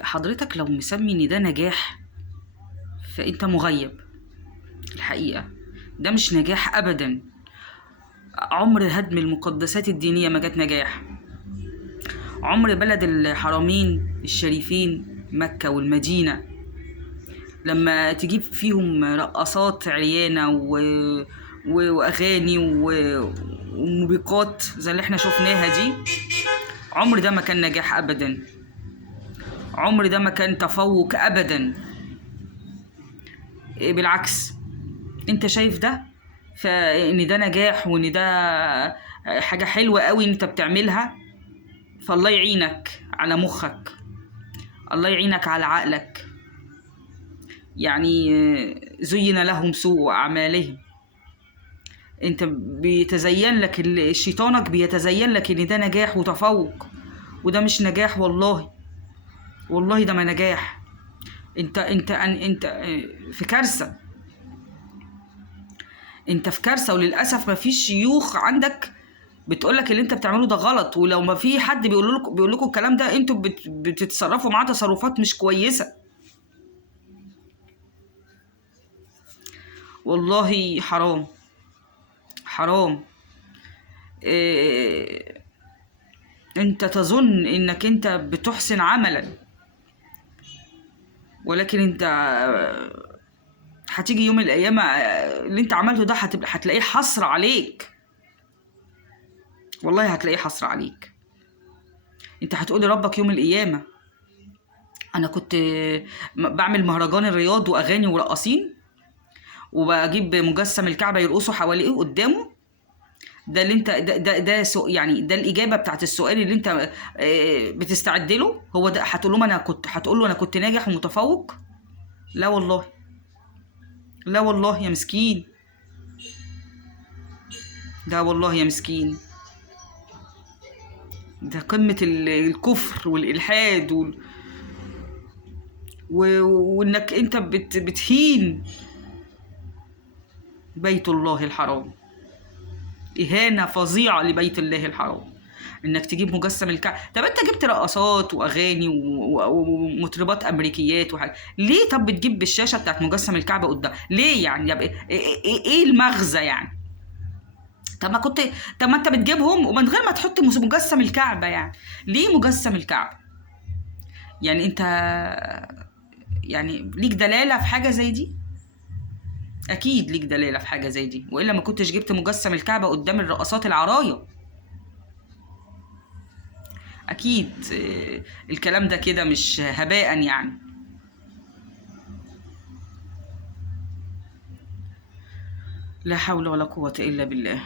حضرتك لو مسمي ان ده نجاح فانت مغيب الحقيقة. ده مش نجاح ابدا. عمر هدم المقدسات الدينية ما جت نجاح. عمر بلد الحرمين الشريفين مكة والمدينة لما تجيب فيهم رقصات عريانة وأغاني وموبقات زي اللي احنا شفناها دي، عمر ده ما كان نجاح أبدا. عمر ده ما كان تفوق أبدا. بالعكس، انت شايف ده فإن ده نجاح وإن ده حاجة حلوة قوي انت بتعملها، فالله يعينك على مخك، الله يعينك على عقلك. يعني زين لهم سوء أعمالهم. انت بيتزين لك شيطانك بيتزين لك ان ده نجاح وتفوق، وده مش نجاح والله. والله ده ما نجاح. انت في كارثة. انت في كارثة، وللأسف ما فيش شيوخ عندك بتقولك اللي انت بتعمله ده غلط. ولو ما في حد بيقول لكم الكلام ده، انتوا بتتصرفوا معاه تصرفات مش كويسة. والله حرام حرام. إيه، انت تظن انك انت بتحسن عملا، ولكن انت هتيجي يوم الايام اللي انت عملته ده هتلاقيه حسرة عليك. والله هتلاقيه حسرة عليك. انت هتقولي ربك يوم القيامة انا كنت بعمل مهرجان الرياض واغاني ورقصين، وبجيب مجسم الكعبة يرقصوا حواليه قدامه. ده اللي انت يعني ده الاجابة بتاعت السؤال اللي انت بتستعد له. هو ده هتقول له انا كنت ناجح ومتفوق؟ لا والله، لا والله يا مسكين. ده والله يا مسكين، ده قمة الكفر والإلحاد وإنك أنت بتهين بيت الله الحرام. إهانة فظيعة لبيت الله الحرام إنك تجيب مجسم الكعبة. طب أنت جبت رقصات وأغاني ومطربات أمريكيات وحاجة، ليه؟ طب بتجيب بالشاشة بتاعت مجسم الكعبة قدام ليه؟ يعني إيه المغزى يعني؟ طب ما انت بتجيبهم ومن غير ما تحط مجسم الكعبة. يعني ليه مجسم الكعبة؟ يعني انت يعني ليك دلالة في حاجة زي دي؟ اكيد ليك دلالة في حاجة زي دي، وإلا ما كنتش جبت مجسم الكعبة قدام الرقصات العرايا. اكيد الكلام ده كده مش هباء يعني. لا حول ولا قوة إلا بالله.